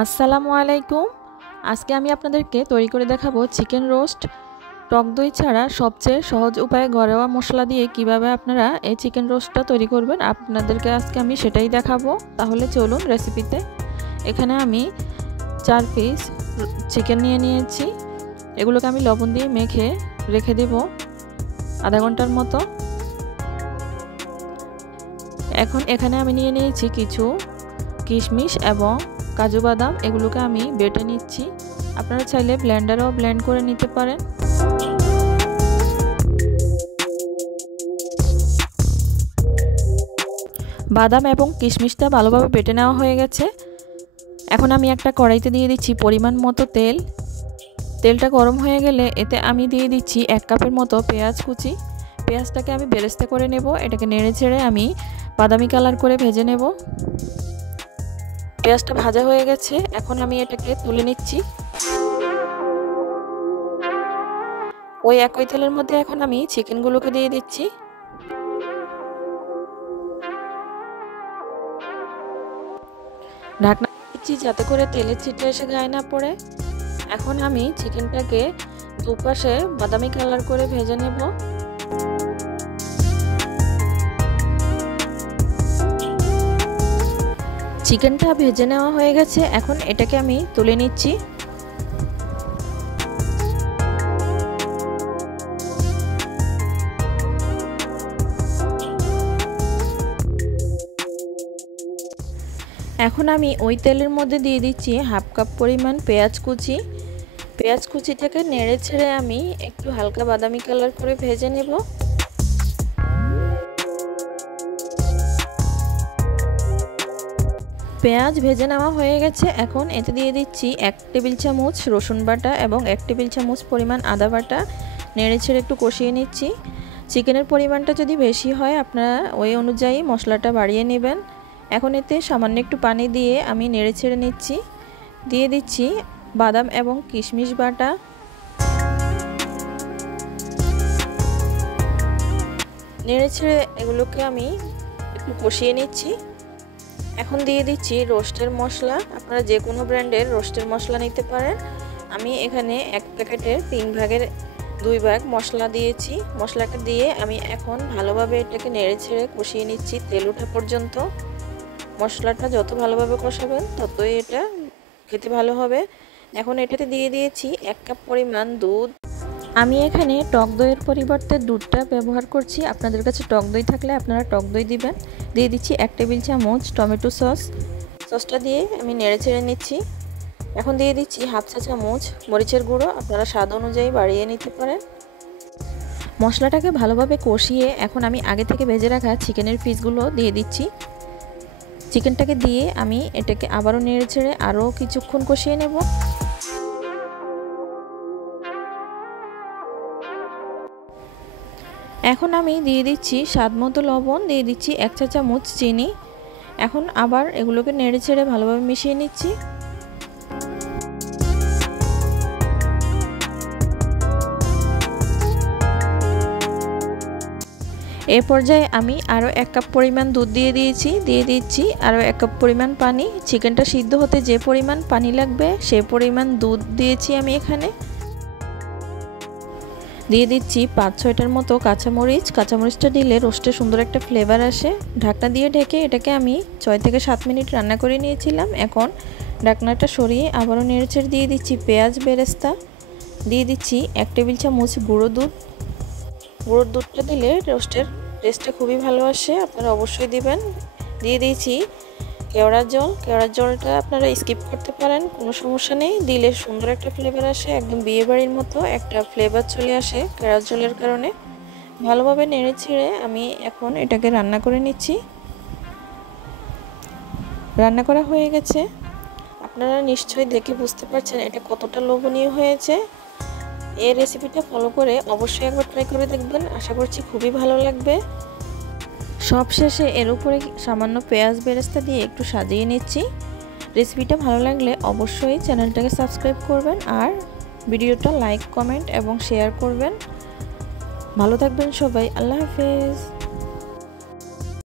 আসসালামু আলাইকুম। আজকে আমি আপনাদেরকে তৈরি করে দেখাবো চিকেন রোস্ট। টক দই ছাড়া সবচেয়ে সহজ উপায়ে ঘরোয়া মশলা দিয়ে কিভাবে আপনারা এই চিকেন রোস্টটা তৈরি করবেন, আপনাদেরকে আজকে আমি সেটাই দেখাবো। তাহলে চলুন রেসিপিতে। এখানে আমি 4 পিস চিকেন নিয়ে নিয়েছি। এগুলোকে আমি লবণ দিয়ে মেখে রেখে দেব আধা ঘন্টার মতো। এখন এখানে আমি নিয়ে নিয়েছি কিছু কিশমিশ এবং কাজু বাদাম, এগুলোকে আমি বেটে নিচ্ছি। আপনারা চাইলে ব্লেন্ডারেও ব্লেন্ড করে নিতে পারেন। বাদাম এবং কিশমিশটা ভালোভাবে বেটে নেওয়া হয়ে গেছে। এখন আমি একটা কড়াইতে দিয়ে দিচ্ছি পরিমাণ মতো তেল। তেলটা গরম হয়ে গেলে এতে আমি দিয়ে দিচ্ছি 1 কাপের মতো পেঁয়াজ কুচি। পেঁয়াজটাকে আমি বেরেস্তা করে নেব। এটাকে নেড়ে ছেড়ে আমি বাদামি কালার করে ভেজে নেব। পেঁয়াজটা ভাজা হয়ে গেছে, এখন আমি এটাকে তুলে নিচ্ছি। ওই একই তেলের মধ্যে এখন আমি চিকেনগুলোকে দিয়ে দিচ্ছি। ঢাকনা দিচ্ছি যাতে করে তেলের ছিটে এসে গায়ে না পড়ে। এখন আমি চিকেনটাকে দুপাশে বাদামি কালার করে ভেজে নেব। চিকেনটা ভেজে নেওয়া হয়ে গেছে, এখন এটাকে আমি তুলে নিচ্ছি। এখন আমি ওই তেলের মধ্যে দিয়ে দিচ্ছি 1/2 কাপ পরিমাণ পেঁয়াজ কুচি। পেঁয়াজ কুচিটাকে নেড়ে ছেড়ে আমি একটু হালকা বাদামি কালার করে ভেজে নেব। পেঁয়াজ ভেজে নেওয়া হয়ে গেছে, এখন এতে দিয়ে দিচ্ছি 1 টেবিল চামচ রসুন বাটা এবং 1 টেবিল চামচ পরিমাণ আদা বাটা। নেড়ে ছেড়ে একটু কষিয়ে নিচ্ছি। চিকেনের পরিমাণটা যদি বেশি হয় আপনারা ওই অনুযায়ী মশলাটা বাড়িয়ে নেবেন। এখন এতে সামান্য একটু পানি দিয়ে আমি নেড়ে ছেড়ে নিচ্ছি। দিয়ে দিচ্ছি বাদাম এবং কিশমিশ বাটা। নেড়ে ছেড়ে এগুলোকে আমি একটু কষিয়ে নিচ্ছি। এখন দিয়ে দিচ্ছি রোস্টের মশলা। আপনারা যে কোনো ব্র্যান্ডের রোস্টের মশলা নিতে পারেন। আমি এখানে 1 প্যাকেটের 3 ভাগের 2 ভাগ মশলা দিয়েছি। মশলাটা দিয়ে আমি এখন ভালোভাবে এটাকে নেড়ে ছেড়ে কষিয়ে নিচ্ছি তেল ওঠা পর্যন্ত। মশলাটা যত ভালোভাবে কষাবেন ততই এটা খেতে ভালো হবে। এখন এটাতে দিয়ে দিয়েছি 1 কাপ পরিমাণ দুধ। আমি এখানে টক দইয়ের পরিবর্তে দুধটা ব্যবহার করছি। আপনাদের কাছে টক দই থাকলে আপনারা টক দই দিবেন। দিয়ে দিচ্ছি 1 টেবিল চামচ টমেটো সস। সসটা দিয়ে আমি নেড়ে ছেড়ে নিচ্ছি। এখন দিয়ে দিচ্ছি 1/2 চা চামচ মরিচের গুঁড়ো, আপনারা স্বাদ অনুযায়ী বাড়িয়ে নিতে পারেন। মশলাটাকে ভালোভাবে কষিয়ে এখন আমি আগে থেকে ভেজে রাখা চিকেনের পিসগুলো দিয়ে দিচ্ছি। চিকেনটাকে দিয়ে আমি এটাকে আবারও নেড়ে ছেড়ে আরও কিছুক্ষণ কষিয়ে নেব। এখন আমি দিয়ে দিচ্ছি স্বাদ মতো লবণ, দিয়ে দিচ্ছি 1 চা চামচ চিনি। এখন আবার এগুলোকে নেড়ে ছেড়ে ভালোভাবে মিশিয়ে নিচ্ছি। এ পর্যায়ে আমি আরও 1 কাপ পরিমাণ দুধ দিয়ে দিচ্ছি আরও 1 কাপ পরিমাণ পানি। চিকেনটা সিদ্ধ হতে যে পরিমাণ পানি লাগবে সেই পরিমাণ দুধ দিয়েছি আমি এখানে। দিয়ে দিচ্ছি 5-6টার মতো কাঁচামরিচ। কাঁচামরিচটা দিলে রোস্টে সুন্দর একটা ফ্লেভার আসে। ঢাকনা দিয়ে ঢেকে এটাকে আমি 6 থেকে 7 মিনিট রান্না করে নিয়েছিলাম। এখন ঢাকনাটা সরিয়ে আবারও নেড়েচেড়ে দিয়ে দিচ্ছি পেঁয়াজ বেরেস্তা। দিয়ে দিচ্ছি 1 টেবিল চামচ গুঁড়ো দুধ। গুঁড়োর দুধটা দিলে রোস্টের টেস্টটা খুবই ভালো আসে, আপনারা অবশ্যই দিবেন। দিয়ে দিয়েছি কেওড়ার জল। কেওড়ার জলটা আপনারা স্কিপ করতে পারেন, কোনো সমস্যা নেই। দিলে সুন্দর একটা ফ্লেভার আসে, একদম বিয়েবাড়ির মতো একটা ফ্লেভার চলে আসে কেওড়ার জলের কারণে। ভালোভাবে নেড়ে ছেড়ে আমি এখন এটাকে রান্না করে নিচ্ছি। রান্না করা হয়ে গেছে, আপনারা নিশ্চয়ই দেখে বুঝতে পারছেন এটা কতটা লোভনীয় হয়েছে। এই রেসিপিটা ফলো করে অবশ্যই একবার ট্রাই করে দেখবেন, আশা করছি খুবই ভালো লাগবে। সব শেষে এর উপরে সামান্য পেঁয়াজ বেরেস্তা দিয়ে একটু সাজিয়ে নিচ্ছি। রেসিপিটা ভালো লাগলে অবশ্যই চ্যানেলটাকে সাবস্ক্রাইব করবেন আর ভিডিওটা লাইক, কমেন্ট এবং শেয়ার করবেন। ভালো থাকবেন সবাই, আল্লাহ হাফেজ।